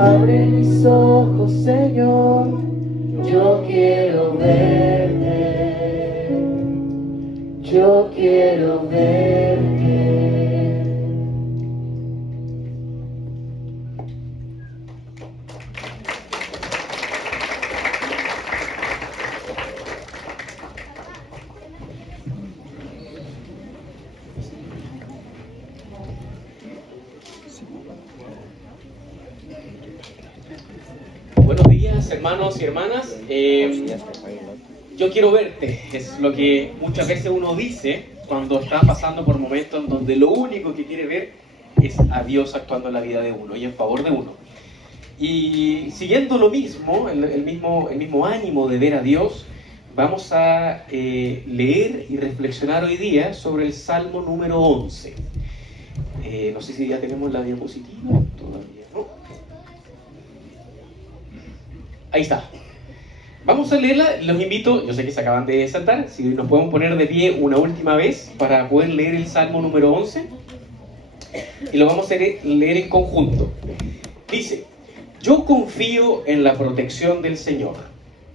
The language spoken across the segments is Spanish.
Abre mis ojos, Señor, yo quiero verte, yo quiero verte. Buenos días, hermanos y hermanas. Yo quiero verte, es lo que muchas veces uno dice cuando está pasando por momentos donde lo único que quiere ver es a Dios actuando en la vida de uno y en favor de uno. Y siguiendo lo mismo, el mismo ánimo de ver a Dios, vamos a leer y reflexionar hoy día sobre el Salmo número 11. No sé si ya tenemos la diapositiva, todavía no. Ahí está. Vamos a leerla, los invito, yo sé que se acaban de sentar, si nos podemos poner de pie una última vez para poder leer el Salmo número 11 y lo vamos a leer en conjunto. Dice: yo confío en la protección del Señor,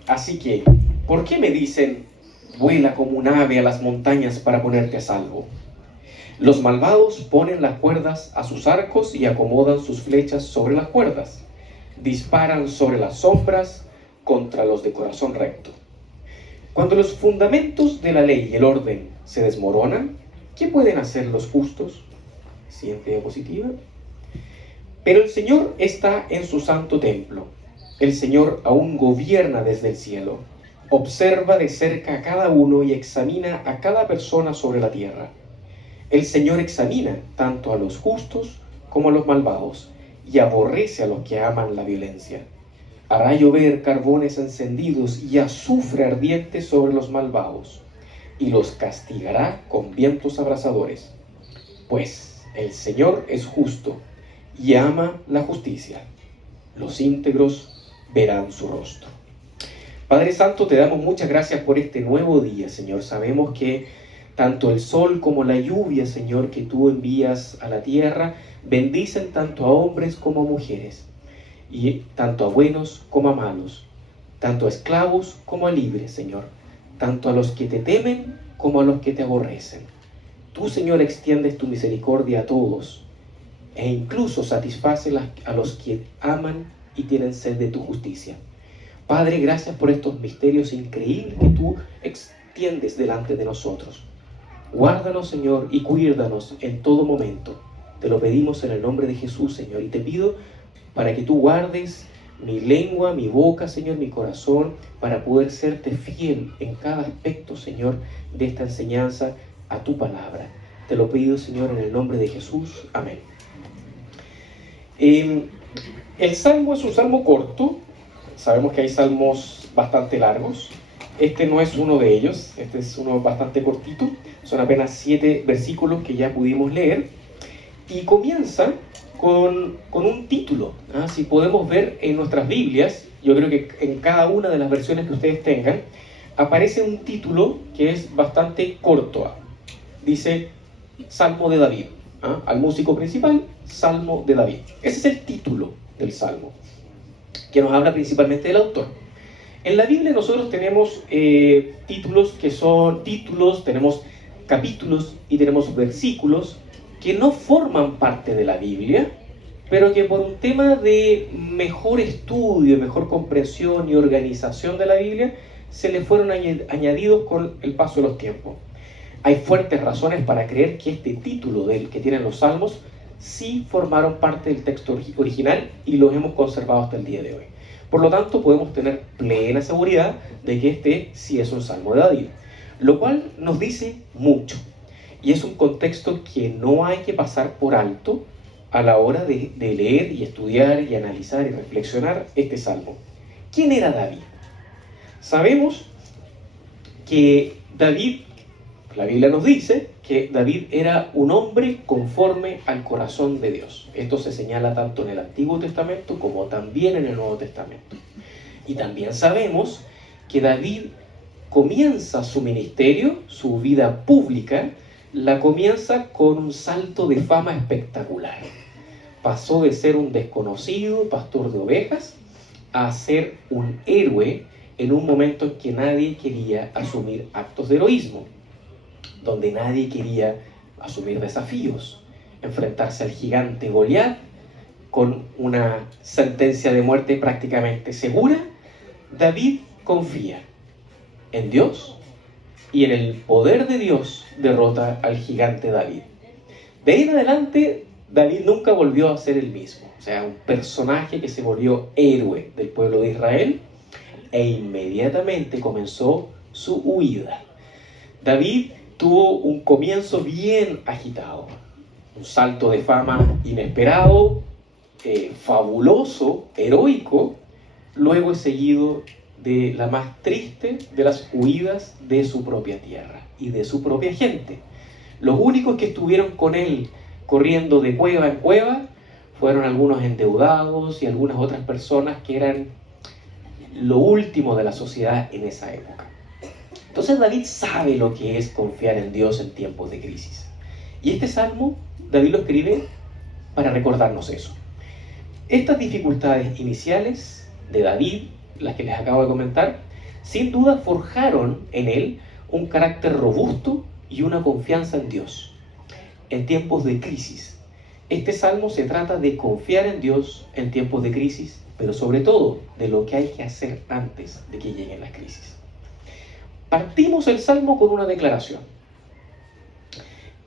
así que, ¿por qué me dicen, vuela como un ave a las montañas para ponerte a salvo? Los malvados ponen las cuerdas a sus arcos y acomodan sus flechas sobre las cuerdas. Disparan sobre las sombras contra los de corazón recto. Cuando los fundamentos de la ley y el orden se desmoronan, ¿qué pueden hacer los justos? Siguiente diapositiva. Pero el Señor está en su santo templo. El Señor aún gobierna desde el cielo. Observa de cerca a cada uno y examina a cada persona sobre la tierra. El Señor examina tanto a los justos como a los malvados y aborrece a los que aman la violencia. Hará llover carbones encendidos y azufre ardiente sobre los malvados, y los castigará con vientos abrasadores. Pues el Señor es justo y ama la justicia. Los íntegros verán su rostro. Padre Santo, te damos muchas gracias por este nuevo día, Señor. Sabemos que tanto el sol como la lluvia, Señor, que tú envías a la tierra, bendicen tanto a hombres como a mujeres, y tanto a buenos como a malos, tanto a esclavos como a libres, Señor, tanto a los que te temen como a los que te aborrecen. Tú, Señor, extiendes tu misericordia a todos e incluso satisfaces a los que aman y tienen sed de tu justicia. Padre, gracias por estos misterios increíbles que tú extiendes delante de nosotros. Guárdanos, Señor, y cuídanos en todo momento. Te lo pedimos en el nombre de Jesús, Señor, y te pido para que tú guardes mi lengua, mi boca, Señor, mi corazón, para poder serte fiel en cada aspecto, Señor, de esta enseñanza a tu palabra. Te lo pido, Señor, en el nombre de Jesús. Amén. El salmo es un salmo corto. Sabemos que hay salmos bastante largos. Este no es uno de ellos. Este es uno bastante cortito. Son apenas 7 versículos que ya pudimos leer. Y comienza con un título. Si podemos ver en nuestras Biblias, yo creo que en cada una de las versiones que ustedes tengan, aparece un título que es bastante corto. Dice Salmo de David. Al músico principal, Salmo de David. Ese es el título del Salmo, que nos habla principalmente del autor. En la Biblia nosotros tenemos títulos que son títulos, tenemos capítulos y tenemos versículos que no forman parte de la Biblia, pero que por un tema de mejor estudio, mejor comprensión y organización de la Biblia, se le fueron añadidos con el paso de los tiempos. Hay fuertes razones para creer que este título del que tienen los salmos sí formaron parte del texto original y los hemos conservado hasta el día de hoy. Por lo tanto, podemos tener plena seguridad de que este sí es un salmo de David, lo cual nos dice mucho. Y es un contexto que no hay que pasar por alto a la hora de leer y estudiar y analizar y reflexionar este salmo. ¿Quién era David? Sabemos que David, la Biblia nos dice que David era un hombre conforme al corazón de Dios. Esto se señala tanto en el Antiguo Testamento como también en el Nuevo Testamento. Y también sabemos que David comienza su ministerio, su vida pública, la comienza con un salto de fama espectacular. pasó de ser un desconocido pastor de ovejas a ser un héroe en un momento en que nadie quería asumir actos de heroísmo, donde nadie quería asumir desafíos, enfrentarse al gigante Goliat con una sentencia de muerte prácticamente segura. David confía en Dios y en el poder de Dios derrota al gigante David. De ahí en adelante, David nunca volvió a ser el mismo. O sea, un personaje que se volvió héroe del pueblo de Israel e inmediatamente comenzó su huida. David tuvo un comienzo bien agitado, un salto de fama inesperado, fabuloso, heroico. Luego es seguido de la más triste de las huidas de su propia tierra y de su propia gente. Los únicos que estuvieron con él corriendo de cueva en cueva fueron algunos endeudados y algunas otras personas que eran lo último de la sociedad en esa época. Entonces David sabe lo que es confiar en Dios en tiempos de crisis. Y este salmo, David lo escribe para recordarnos eso. Estas dificultades iniciales de David, las que les acabo de comentar, sin duda forjaron en él un carácter robusto y una confianza en Dios. En tiempos de crisis, este salmo se trata de confiar en Dios en tiempos de crisis, pero sobre todo de lo que hay que hacer antes de que lleguen las crisis. Partimos el salmo con una declaración.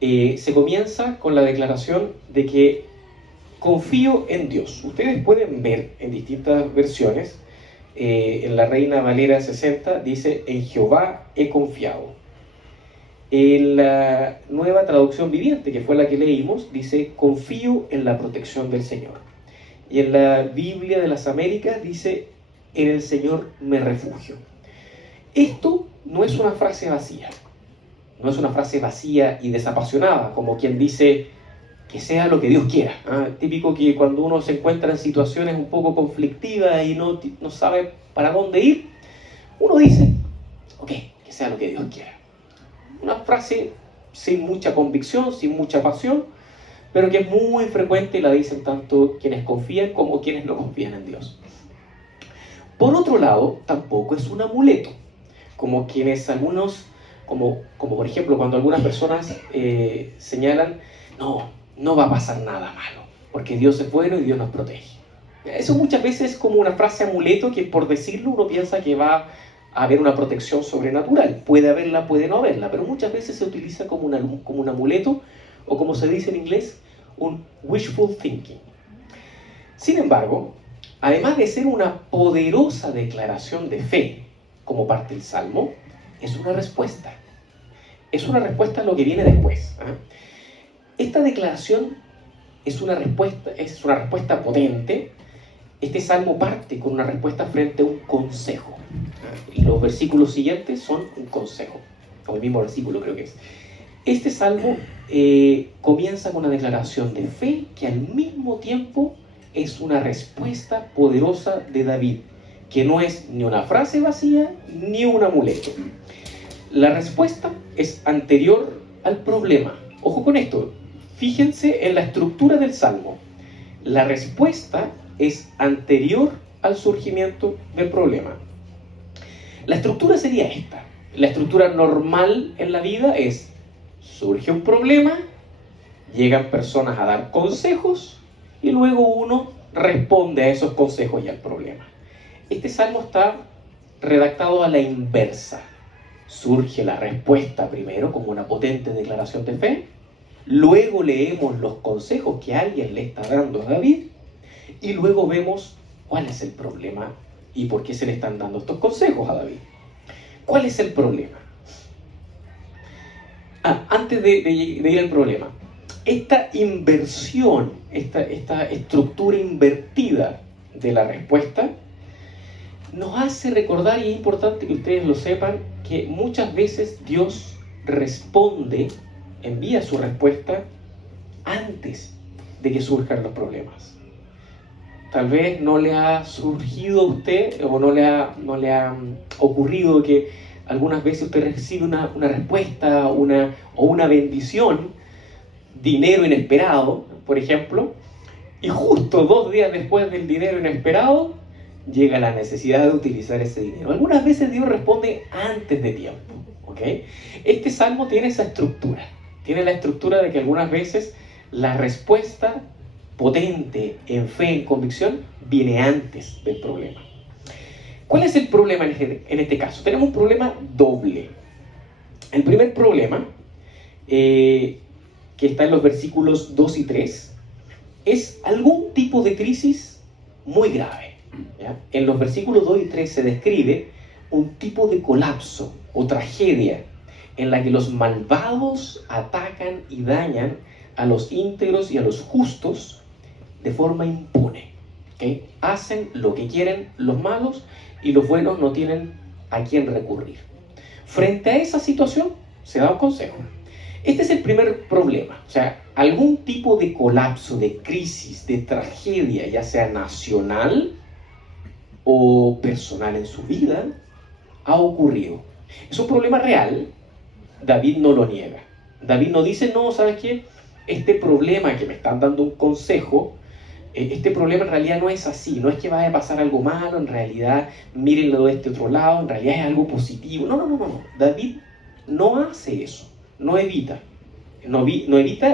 Se comienza con la declaración de que confío en Dios. Ustedes pueden ver en distintas versiones, en la Reina Valera 60 dice: en Jehová he confiado. En la Nueva Traducción Viviente, que fue la que leímos, dice: confío en la protección del Señor. Y en la Biblia de las Américas dice: en el Señor me refugio. Esto no es una frase vacía, no es una frase vacía y desapasionada, como quien dice que sea lo que Dios quiera. Típico que cuando uno se encuentra en situaciones un poco conflictivas y no sabe para dónde ir, uno dice: ok, que sea lo que Dios quiera. Una frase sin mucha convicción, sin mucha pasión, pero que es muy frecuente y la dicen tanto quienes confían como quienes no confían en Dios. Por otro lado, tampoco es un amuleto, como quienes algunos, como por ejemplo cuando algunas personas señalan: no va a pasar nada malo, porque Dios es bueno y Dios nos protege. Eso muchas veces es como una frase amuleto que, por decirlo, uno piensa que va a haber una protección sobrenatural. Puede haberla, puede no haberla, pero muchas veces se utiliza como un amuleto, o como se dice en inglés, un wishful thinking. Sin embargo, además de ser una poderosa declaración de fe, como parte del Salmo, es una respuesta. Es una respuesta a lo que viene después. Esta declaración es una respuesta potente. Este salmo parte con una respuesta frente a un consejo. Y los versículos siguientes son un consejo, o el mismo versículo creo que es. Este salmo comienza con una declaración de fe que al mismo tiempo es una respuesta poderosa de David, que no es ni una frase vacía ni un amuleto. La respuesta es anterior al problema. Ojo con esto, fíjense en la estructura del salmo. La respuesta es anterior al surgimiento del problema. La estructura sería esta. La estructura normal en la vida es: surge un problema, llegan personas a dar consejos y luego uno responde a esos consejos y al problema. Este salmo está redactado a la inversa. Surge la respuesta primero como una potente declaración de fe, luego leemos los consejos que alguien le está dando a David y luego vemos cuál es el problema y por qué se le están dando estos consejos a David. ¿Cuál es el problema? Antes de ir al problema, esta inversión, esta estructura invertida de la respuesta nos hace recordar, y es importante que ustedes lo sepan, que muchas veces Dios responde, envía su respuesta antes de que surjan los problemas. Tal vez no le ha surgido a usted o no le ha ocurrido que algunas veces usted recibe una respuesta o una bendición, dinero inesperado, por ejemplo, Y justo 2 días después del dinero inesperado, llega la necesidad de utilizar ese dinero. Algunas veces Dios responde antes de tiempo, ¿ok? Este salmo tiene esa estructura. Tiene la estructura de que algunas veces la respuesta potente en fe, en convicción, viene antes del problema. ¿Cuál es el problema en este caso? Tenemos un problema doble. El primer problema, que está en los versículos 2 y 3, es algún tipo de crisis muy grave. ¿Ya? En los versículos 2 y 3 se describe un tipo de colapso o tragedia en la que los malvados atacan y dañan a los íntegros y a los justos de forma impune. ¿Okay? Hacen lo que quieren los malos y los buenos no tienen a quién recurrir. Frente a esa situación se da un consejo. Este es el primer problema, o sea, algún tipo de colapso, de crisis, de tragedia, ya sea nacional o personal en su vida, ha ocurrido. Es un problema real, David no lo niega. David no dice, no, ¿sabes qué? Este problema que me están dando un consejo, este problema en realidad no es así, no es que vaya a pasar algo malo, en realidad mírenlo de este otro lado, en realidad es algo positivo. No. David no hace eso, no evita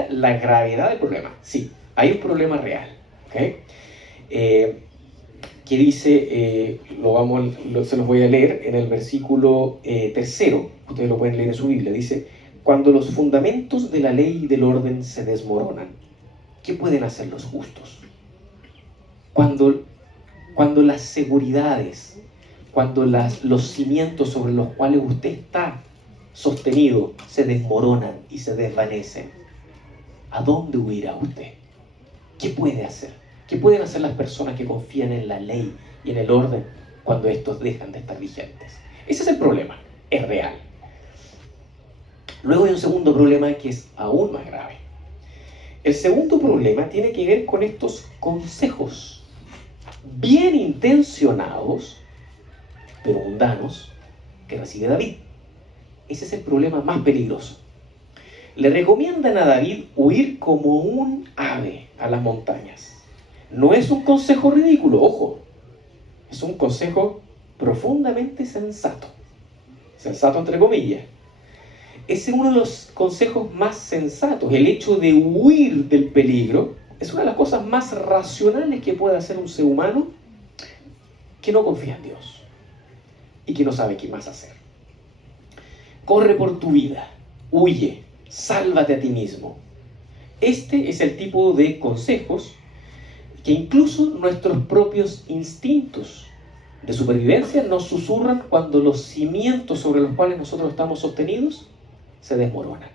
la gravedad del problema. Sí, hay un problema real, ¿okay? Que dice, se los voy a leer en el versículo 3, ustedes lo pueden leer en su Biblia, dice, cuando los fundamentos de la ley y del orden se desmoronan, ¿qué pueden hacer los justos? Cuando las seguridades, cuando los cimientos sobre los cuales usted está sostenido se desmoronan y se desvanecen, ¿a dónde huirá usted? ¿Qué puede hacer? ¿Qué pueden hacer las personas que confían en la ley y en el orden cuando estos dejan de estar vigentes? Ese es el problema, es real. Luego hay un segundo problema que es aún más grave. El segundo problema tiene que ver con estos consejos bien intencionados, pero mundanos, que recibe David. Ese es el problema más peligroso. Le recomiendan a David huir como un ave a las montañas. No es un consejo ridículo, ojo. Es un consejo profundamente sensato. Sensato entre comillas. Es uno de los consejos más sensatos. El hecho de huir del peligro es una de las cosas más racionales que puede hacer un ser humano que no confía en Dios y que no sabe qué más hacer. Corre por tu vida, huye, sálvate a ti mismo. Este es el tipo de consejos que incluso nuestros propios instintos de supervivencia nos susurran cuando los cimientos sobre los cuales nosotros estamos sostenidos se desmoronan.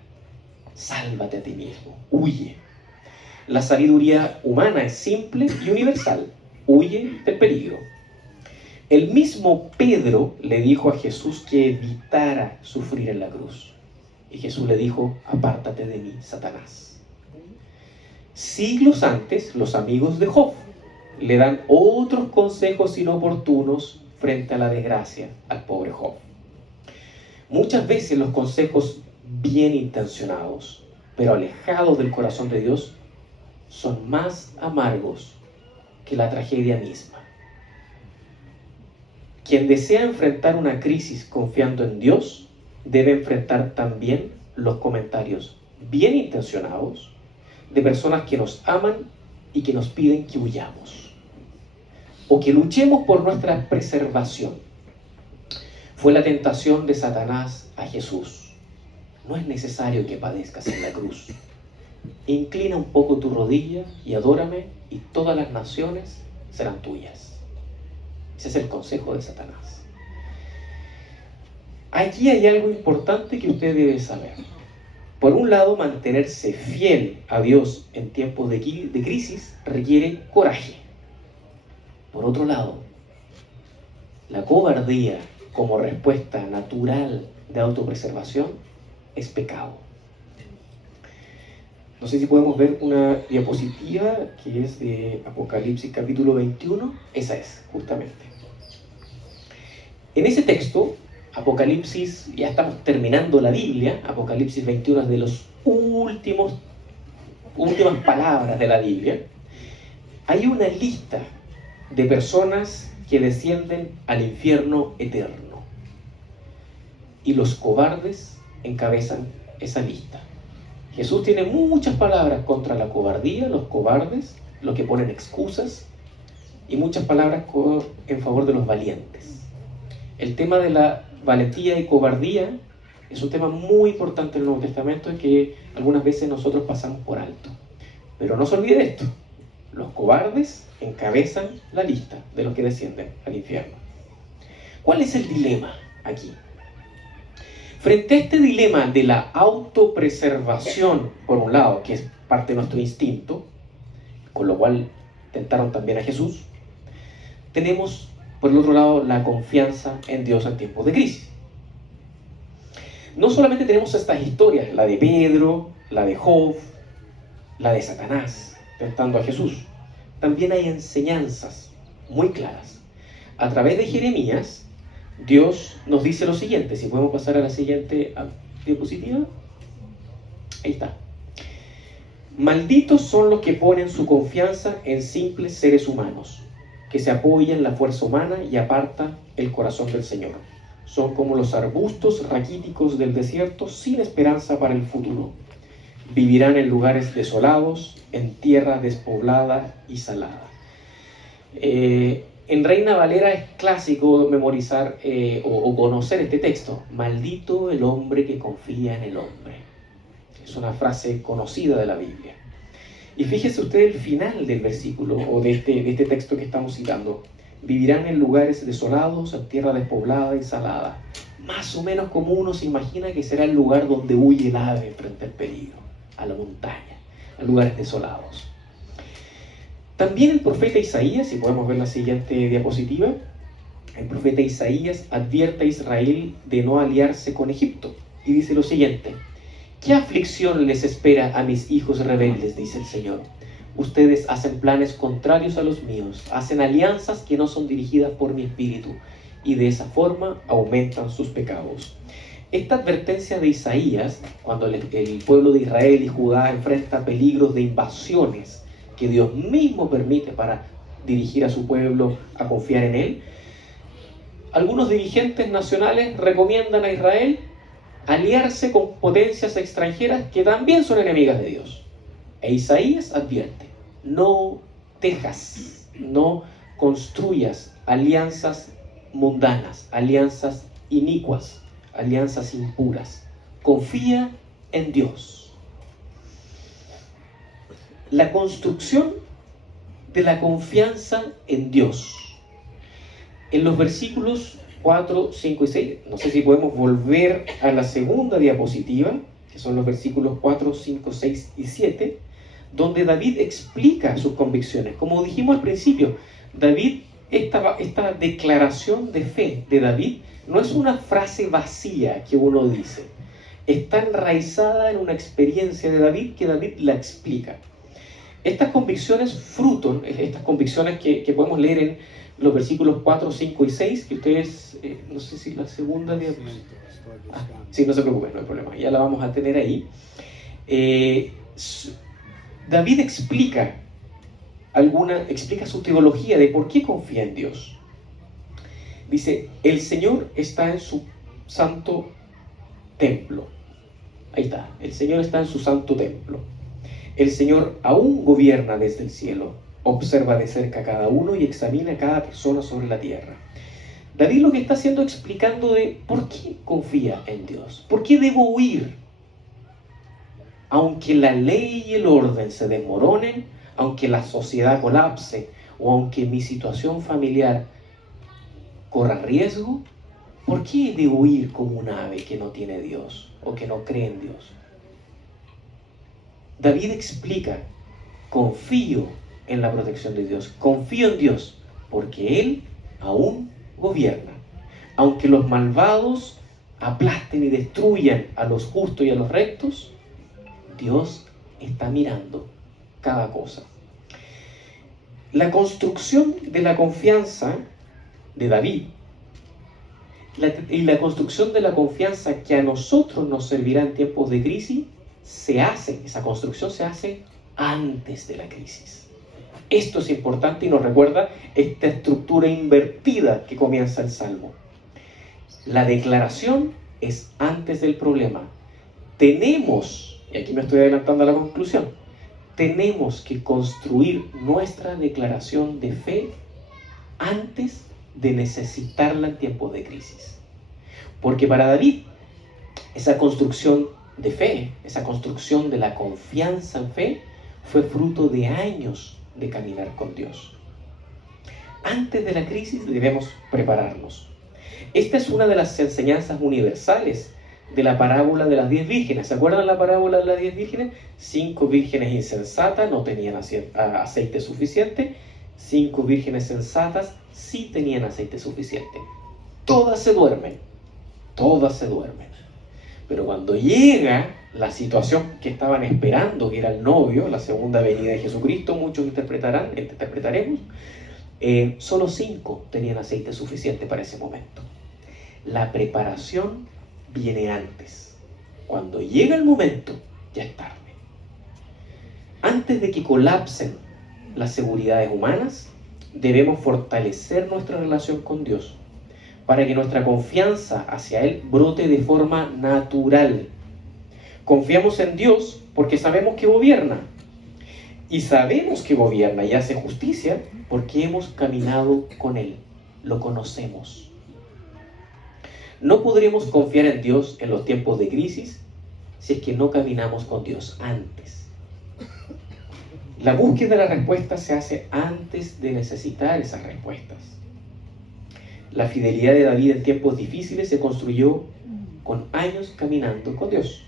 Sálvate a ti mismo, huye. La sabiduría humana es simple y universal. Huye del peligro. El mismo Pedro le dijo a Jesús que evitara sufrir en la cruz. Y Jesús le dijo, apártate de mí, Satanás. Siglos antes, los amigos de Job le dan otros consejos inoportunos frente a la desgracia al pobre Job. Muchas veces los consejos bien intencionados, pero alejados del corazón de Dios, son más amargos que la tragedia misma. Quien desea enfrentar una crisis confiando en Dios, debe enfrentar también los comentarios bien intencionados de personas que nos aman y que nos piden que huyamos o que luchemos por nuestra preservación. Fue la tentación de Satanás a Jesús. No es necesario que padezcas en la cruz. Inclina un poco tu rodilla y adórame y todas las naciones serán tuyas. Ese es el consejo de Satanás. Aquí hay algo importante que usted debe saber. Por un lado, mantenerse fiel a Dios en tiempos de crisis requiere coraje. Por otro lado, la cobardía como respuesta natural de autopreservación es pecado. No sé si podemos ver una diapositiva que es de Apocalipsis capítulo 21. Esa es, justamente. En ese texto, Apocalipsis, ya estamos terminando la Biblia, Apocalipsis 21 es de las últimas palabras de la Biblia. hay una lista de personas que descienden al infierno eterno. Y los cobardes encabezan esa lista. Jesús tiene muchas palabras contra la cobardía, los cobardes, los que ponen excusas, y muchas palabras en favor de los valientes. El tema de la valentía y cobardía es un tema muy importante en el Nuevo Testamento y que algunas veces nosotros pasamos por alto. Pero no se olvide de esto: los cobardes encabezan la lista de los que descienden al infierno. ¿Cuál es el dilema aquí? Frente a este dilema de la autopreservación, por un lado, que es parte de nuestro instinto, con lo cual tentaron también a Jesús, tenemos, por el otro lado, la confianza en Dios en tiempos de crisis. No solamente tenemos estas historias, la de Pedro, la de Job, la de Satanás tentando a Jesús, también hay enseñanzas muy claras. A través de Jeremías, Dios nos dice lo siguiente. Si podemos pasar a la siguiente diapositiva. Ahí está. Malditos son los que ponen su confianza en simples seres humanos, que se apoyan en la fuerza humana y apartan el corazón del Señor. Son como los arbustos raquíticos del desierto, sin esperanza para el futuro. Vivirán en lugares desolados, en tierra despoblada y salada. En Reina Valera es clásico memorizar o conocer este texto. Maldito el hombre que confía en el hombre. Es una frase conocida de la Biblia. Y fíjese usted el final del versículo o de este texto que estamos citando. Vivirán en lugares desolados, en tierra despoblada y salada. Más o menos como uno se imagina que será el lugar donde huye el ave frente al peligro, a la montaña, a lugares desolados. También el profeta Isaías, si podemos ver la siguiente diapositiva, el profeta Isaías advierte a Israel de no aliarse con Egipto y dice lo siguiente: ¿qué aflicción les espera a mis hijos rebeldes?, dice el Señor. Ustedes hacen planes contrarios a los míos, hacen alianzas que no son dirigidas por mi espíritu, y de esa forma aumentan sus pecados. Esta advertencia de Isaías, cuando el pueblo de Israel y Judá enfrenta peligros de invasiones que Dios mismo permite para dirigir a su pueblo a confiar en Él, algunos dirigentes nacionales recomiendan a Israel aliarse con potencias extranjeras que también son enemigas de Dios. E Isaías advierte: no tejas, no construyas alianzas mundanas, alianzas inicuas, alianzas impuras. Confía en Dios. La construcción de la confianza en Dios. En los versículos 4, 5 y 6, no sé si podemos volver a la segunda diapositiva, que son los versículos 4, 5, 6 y 7, donde David explica sus convicciones. Como dijimos al principio, David, esta declaración de fe de David no es una frase vacía que uno dice. Está enraizada en una experiencia de David que David la explica. Estas convicciones estas convicciones que podemos leer en los versículos 4, 5 y 6, que ustedes, no sé si la segunda diapositiva. Sí, no se preocupen, no hay problema, ya la vamos a tener ahí. David explica su teología de por qué confía en Dios. Dice: el Señor está en su santo templo. Ahí está, el Señor está en su santo templo. El Señor aún gobierna desde el cielo, observa de cerca a cada uno y examina a cada persona sobre la tierra. David lo que está haciendo es explicando de por qué confía en Dios, por qué debo huir. Aunque la ley y el orden se desmoronen, aunque la sociedad colapse o aunque mi situación familiar corra riesgo, ¿por qué debo huir como un ave que no tiene Dios o que no cree en Dios? David explica: confío en la protección de Dios, confío en Dios porque Él aún gobierna. Aunque los malvados aplasten y destruyan a los justos y a los rectos, Dios está mirando cada cosa. La construcción de la confianza de David y la construcción de la confianza que a nosotros nos servirá en tiempos de crisis, esa construcción se hace antes de la crisis. Esto es importante y nos recuerda esta estructura invertida que comienza el Salmo. La declaración es antes del problema. Tenemos, y aquí me estoy adelantando a la conclusión, tenemos que construir nuestra declaración de fe antes de necesitarla en tiempos de crisis. Porque para David, esa construcción de fe, esa construcción de la confianza en fe, fue fruto de años de caminar con Dios. Antes de la crisis debemos prepararnos. Esta es una de las enseñanzas universales de la parábola de las 10 vírgenes. ¿Se acuerdan la parábola de las 10 vírgenes? 5 vírgenes insensatas no tenían aceite suficiente. 5 vírgenes sensatas sí tenían aceite suficiente. Todas se duermen. Pero cuando llega la situación que estaban esperando, que era el novio, la segunda venida de Jesucristo, muchos interpretaremos, solo 5 tenían aceite suficiente para ese momento. La preparación viene antes. Cuando llega el momento, ya es tarde. Antes de que colapsen las seguridades humanas, debemos fortalecer nuestra relación con Dios para que nuestra confianza hacia Él brote de forma natural. Confiamos en Dios porque sabemos que gobierna. Y sabemos que gobierna y hace justicia porque hemos caminado con Él. Lo conocemos. No podremos confiar en Dios en los tiempos de crisis si es que no caminamos con Dios antes. La búsqueda de la respuesta se hace antes de necesitar esas respuestas. La fidelidad de David en tiempos difíciles se construyó con años caminando con Dios.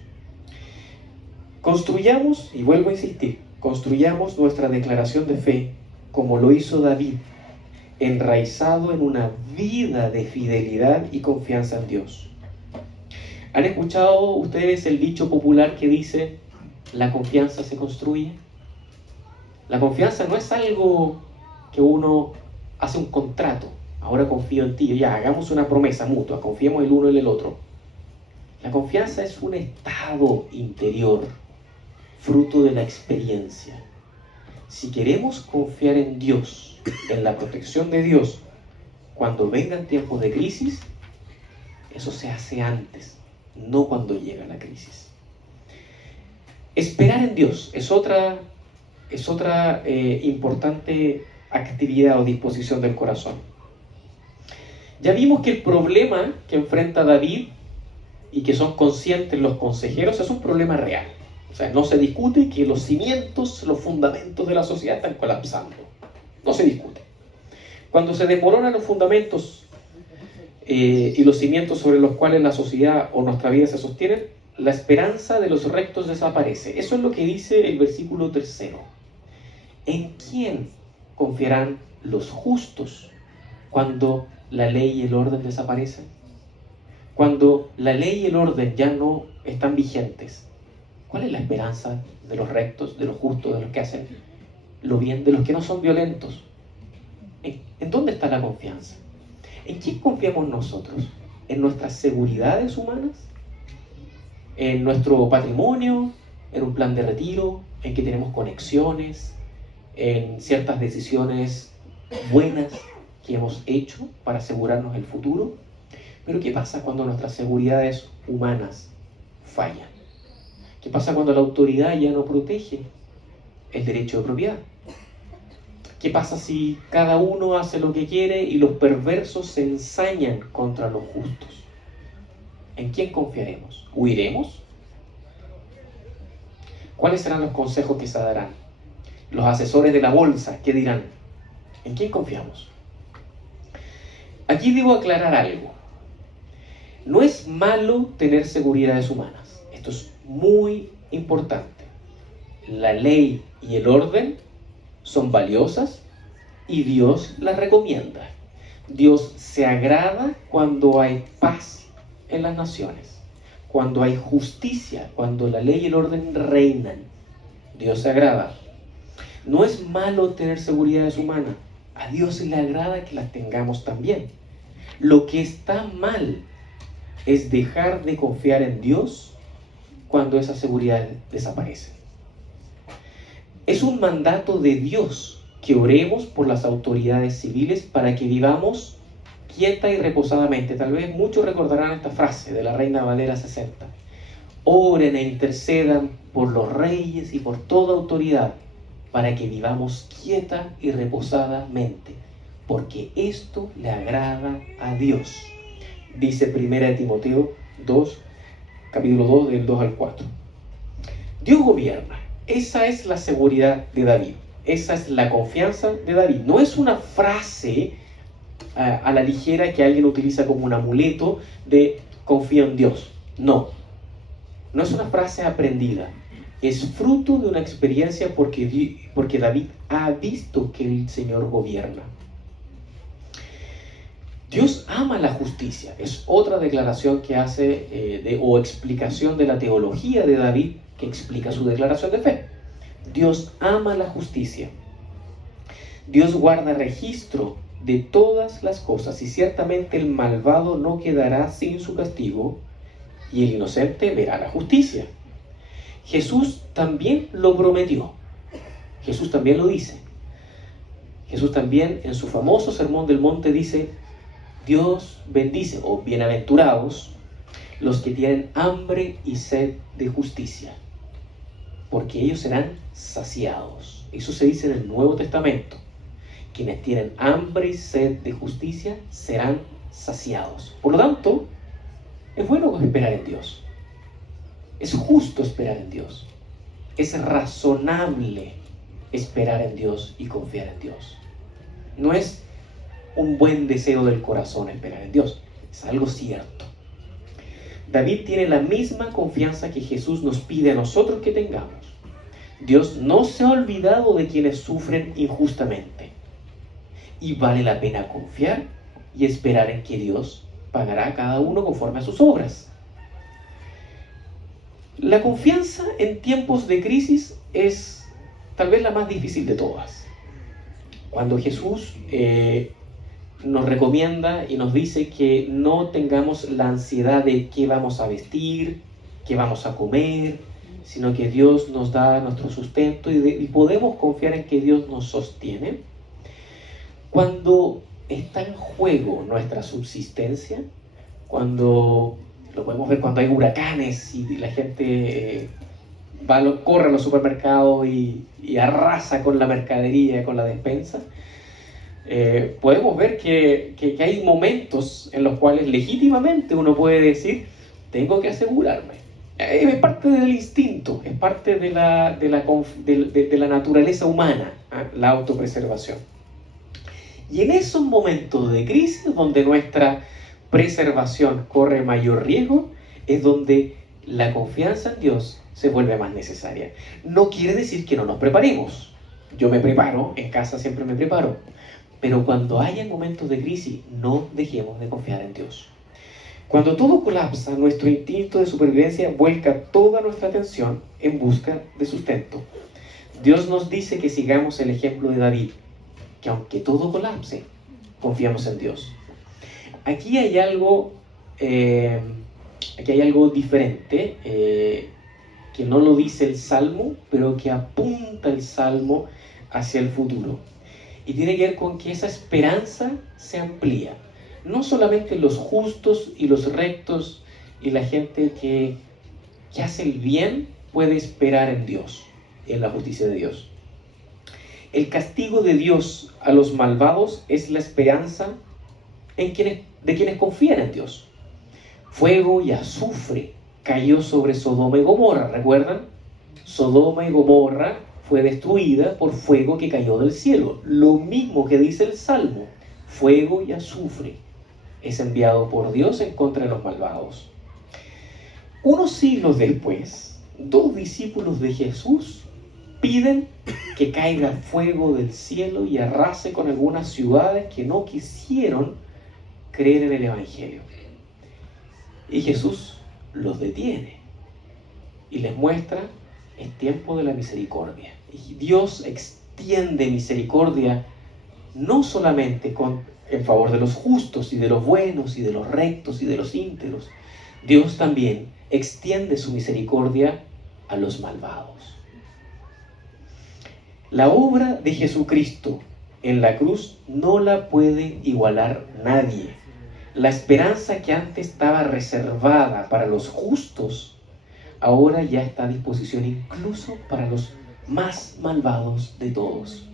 Construyamos, y vuelvo a insistir, construyamos nuestra declaración de fe como lo hizo David, enraizado en una vida de fidelidad y confianza en Dios. ¿Han escuchado ustedes el dicho popular que dice, la confianza se construye? La confianza no es algo que uno hace un contrato. Ahora confío en ti, ya hagamos una promesa mutua, confiemos el uno en el otro. La confianza es un estado interior, fruto de la experiencia. Si queremos confiar en Dios, en la protección de Dios, cuando vengan tiempos de crisis, eso se hace antes, no cuando llega la crisis. Esperar en Dios es otra importante actividad o disposición del corazón. Ya vimos que el problema que enfrenta David y que son conscientes los consejeros es un problema real. O sea, no se discute que los cimientos, los fundamentos de la sociedad están colapsando. No se discute. Cuando se desmoronan los fundamentos y los cimientos sobre los cuales la sociedad o nuestra vida se sostienen, la esperanza de los rectos desaparece. Eso es lo que dice el versículo 3. ¿En quién confiarán los justos cuando la ley y el orden desaparecen? Cuando la ley y el orden ya no están vigentes, ¿cuál es la esperanza de los rectos, de los justos, de los que hacen lo bien, de los que no son violentos? ¿En dónde está la confianza? ¿En quién confiamos nosotros? ¿En nuestras seguridades humanas? ¿En nuestro patrimonio? ¿En un plan de retiro? ¿En que tenemos conexiones? ¿En ciertas decisiones buenas que hemos hecho para asegurarnos el futuro? Pero ¿qué pasa cuando nuestras seguridades humanas fallan? ¿Qué pasa cuando la autoridad ya no protege el derecho de propiedad? ¿Qué pasa si cada uno hace lo que quiere y los perversos se ensañan contra los justos? ¿En quién confiaremos? ¿Huiremos? ¿Cuáles serán los consejos que se darán? Los asesores de la bolsa, ¿qué dirán? ¿En quién confiamos? Aquí debo aclarar algo. No es malo tener seguridades humanas. Esto es muy importante. La ley y el orden son valiosas y Dios las recomienda. Dios se agrada cuando hay paz en las naciones, cuando hay justicia, cuando la ley y el orden reinan. Dios se agrada. No es malo tener seguridades humanas. A Dios le agrada que las tengamos también. Lo que está mal es dejar de confiar en Dios cuando esas seguridades desaparecen. Es un mandato de Dios que oremos por las autoridades civiles para que vivamos quieta y reposadamente. Tal vez muchos recordarán esta frase de la Reina Valera 60. Oren e intercedan por los reyes y por toda autoridad para que vivamos quieta y reposadamente, porque esto le agrada a Dios. Dice 1 Timoteo 2, capítulo 2, del 2 al 4. Dios gobierna. Esa es la seguridad de David. Esa es la confianza de David. No es una frase a la ligera que alguien utiliza como un amuleto de confío en Dios. No. No es una frase aprendida. Es fruto de una experiencia porque David ha visto que el Señor gobierna. Dios ama la justicia. Es otra declaración que hace o explicación de la teología de David que explica su declaración de fe. Dios ama la justicia. Dios guarda registro de todas las cosas y ciertamente el malvado no quedará sin su castigo y el inocente verá la justicia. Jesús también lo prometió. Jesús también lo dice. Jesús también en su famoso Sermón del Monte dice: Dios bendice, o bienaventurados, los que tienen hambre y sed de justicia, porque ellos serán saciados. Eso se dice en el Nuevo Testamento. Quienes tienen hambre y sed de justicia serán saciados. Por lo tanto, es bueno esperar en Dios. Es justo esperar en Dios. Es razonable esperar en Dios y confiar en Dios. No es un buen deseo del corazón esperar en Dios. Es algo cierto. David tiene la misma confianza que Jesús nos pide a nosotros que tengamos. Dios no se ha olvidado de quienes sufren injustamente. Y vale la pena confiar y esperar en que Dios pagará a cada uno conforme a sus obras. La confianza en tiempos de crisis es tal vez la más difícil de todas. Cuando Jesús nos recomienda y nos dice que no tengamos la ansiedad de qué vamos a vestir, qué vamos a comer, sino que Dios nos da nuestro sustento y podemos confiar en que Dios nos sostiene. Cuando está en juego nuestra subsistencia, cuando lo podemos ver cuando hay huracanes y la gente corre a los supermercados y arrasa con la mercadería, con la despensa, podemos ver que hay momentos en los cuales legítimamente uno puede decir: tengo que asegurarme. Es parte del instinto, es parte de la naturaleza humana, la autopreservación. Y en esos momentos de crisis donde nuestra preservación corre mayor riesgo, es donde la confianza en Dios se vuelve más necesaria. No quiere decir que no nos preparemos. Yo me preparo, en casa siempre me preparo. Pero cuando haya momentos de crisis, no dejemos de confiar en Dios. Cuando todo colapsa, nuestro instinto de supervivencia vuelca toda nuestra atención en busca de sustento. Dios nos dice que sigamos el ejemplo de David, que aunque todo colapse, confiamos en Dios. Aquí hay algo diferente, que no lo dice el Salmo, pero que apunta el Salmo hacia el futuro. Y tiene que ver con que esa esperanza se amplía. No solamente los justos y los rectos y la gente que hace el bien puede esperar en Dios, en la justicia de Dios. El castigo de Dios a los malvados es la esperanza de quienes confían en Dios. Fuego y azufre cayó sobre Sodoma y Gomorra, ¿recuerdan? Sodoma y Gomorra fue destruida por fuego que cayó del cielo. Lo mismo que dice el Salmo: fuego y azufre es enviado por Dios en contra de los malvados. Unos siglos después, 2 discípulos de Jesús piden que caiga fuego del cielo y arrase con algunas ciudades que no quisieron creer en el Evangelio. Y Jesús los detiene y les muestra: es tiempo de la misericordia. Y Dios extiende misericordia no solamente en favor de los justos y de los buenos y de los rectos y de los íntegros. Dios también extiende su misericordia a los malvados. La obra de Jesucristo en la cruz no la puede igualar nadie. La esperanza que antes estaba reservada para los justos, ahora ya está a disposición incluso para los más malvados de todos.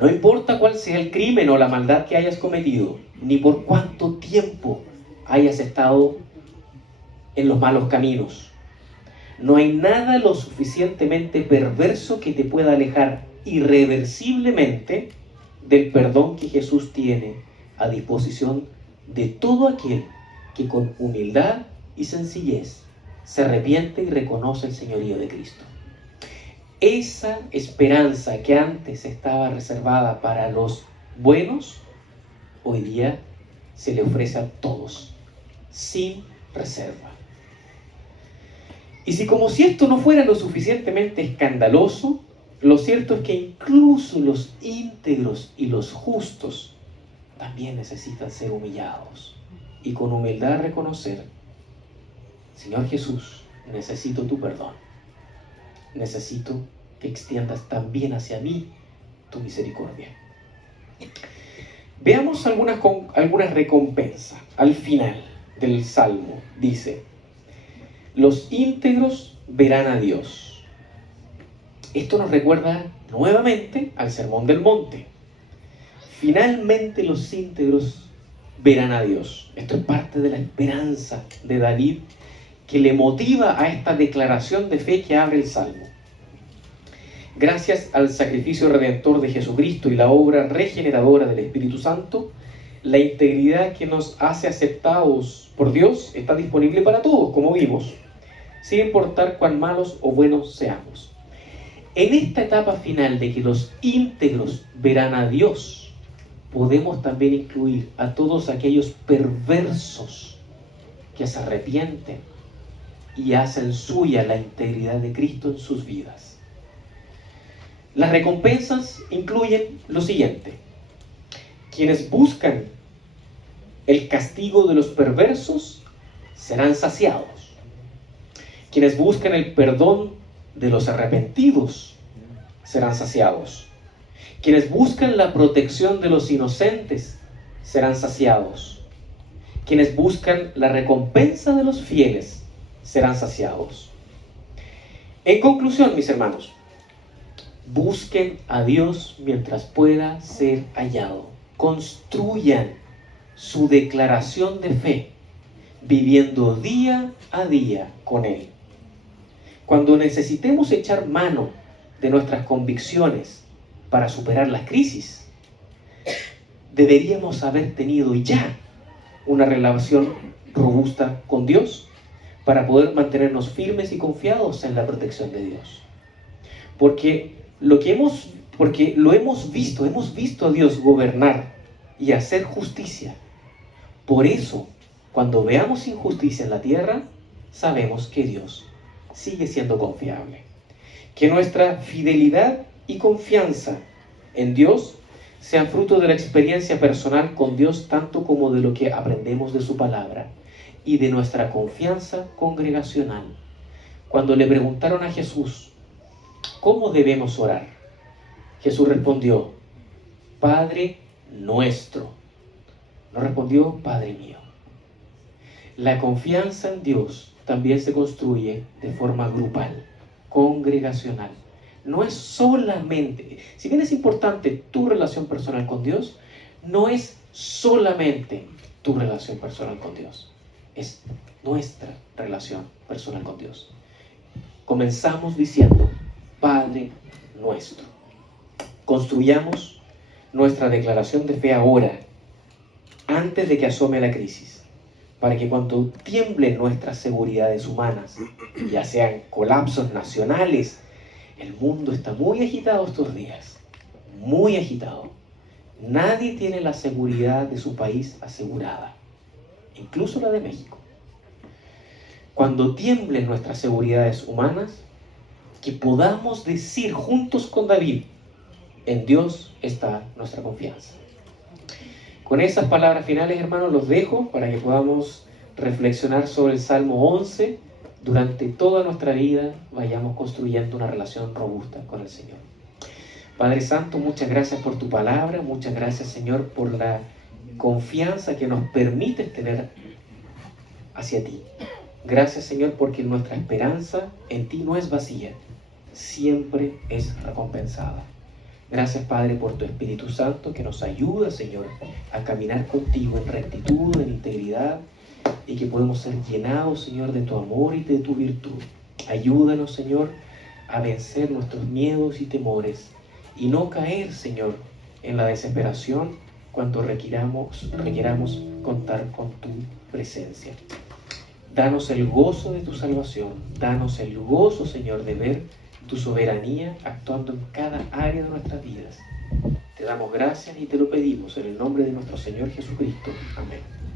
No importa cuál sea el crimen o la maldad que hayas cometido, ni por cuánto tiempo hayas estado en los malos caminos. No hay nada lo suficientemente perverso que te pueda alejar irreversiblemente del perdón que Jesús tiene a disposición de todo aquel que con humildad y sencillez se arrepiente y reconoce el señorío de Cristo. Esa esperanza que antes estaba reservada para los buenos, hoy día se le ofrece a todos, sin reserva. Y como si esto no fuera lo suficientemente escandaloso, lo cierto es que incluso los íntegros y los justos también necesitan ser humillados y con humildad reconocer: Señor Jesús, necesito tu perdón. Necesito que extiendas también hacia mí tu misericordia. Veamos algunas recompensas. Al final del Salmo dice: los íntegros verán a Dios. Esto nos recuerda nuevamente al Sermón del Monte. Finalmente los íntegros verán a Dios. Esto es parte de la esperanza de David que le motiva a esta declaración de fe que abre el Salmo. Gracias al sacrificio redentor de Jesucristo y la obra regeneradora del Espíritu Santo, la integridad que nos hace aceptados por Dios está disponible para todos, como vimos, sin importar cuán malos o buenos seamos. En esta etapa final de que los íntegros verán a Dios, podemos también incluir a todos aquellos perversos que se arrepienten y hacen suya la integridad de Cristo en sus vidas. Las recompensas incluyen lo siguiente: quienes buscan el castigo de los perversos serán saciados. Quienes buscan el perdón de los arrepentidos serán saciados. Quienes buscan la protección de los inocentes serán saciados. Quienes buscan la recompensa de los fieles serán saciados. En conclusión, mis hermanos, busquen a Dios mientras pueda ser hallado. Construyan su declaración de fe, viviendo día a día con Él. Cuando necesitemos echar mano de nuestras convicciones para superar las crisis, deberíamos haber tenido ya una relación robusta con Dios para poder mantenernos firmes y confiados en la protección de Dios. Porque lo hemos visto a Dios gobernar y hacer justicia. Por eso, cuando veamos injusticia en la tierra, sabemos que Dios sigue siendo confiable. Que nuestra fidelidad y confianza en Dios sean fruto de la experiencia personal con Dios, tanto como de lo que aprendemos de su palabra y de nuestra confianza congregacional. Cuando le preguntaron a Jesús: ¿cómo debemos orar?, Jesús respondió: Padre nuestro. No respondió: Padre mío. La confianza en Dios también se construye de forma grupal, congregacional. No es solamente, si bien es importante tu relación personal con Dios, no es solamente tu relación personal con Dios, es nuestra relación personal con Dios. Comenzamos diciendo: Padre nuestro. Construyamos nuestra declaración de fe ahora, antes de que asome la crisis, para que cuando tiemblen nuestras seguridades humanas, ya sean colapsos nacionales, el mundo está muy agitado estos días, muy agitado. Nadie tiene la seguridad de su país asegurada, incluso la de México. Cuando tiemblen nuestras seguridades humanas, que podamos decir juntos con David: en Dios está nuestra confianza. Con esas palabras finales, hermanos, los dejo para que podamos reflexionar sobre el Salmo 11. Durante toda nuestra vida vayamos construyendo una relación robusta con el Señor. Padre Santo, muchas gracias por tu palabra, muchas gracias, Señor, por la confianza que nos permites tener hacia ti. Gracias, Señor, porque nuestra esperanza en ti no es vacía, siempre es recompensada. Gracias, Padre, por tu Espíritu Santo que nos ayuda, Señor, a caminar contigo en rectitud, en integridad, y que podemos ser llenados, Señor, de tu amor y de tu virtud. Ayúdanos, Señor, a vencer nuestros miedos y temores y no caer, Señor, en la desesperación cuando requiramos contar con tu presencia. Danos el gozo de tu salvación, danos el gozo, Señor, de ver tu soberanía actuando en cada área de nuestras vidas. Te damos gracias y te lo pedimos en el nombre de nuestro Señor Jesucristo. Amén.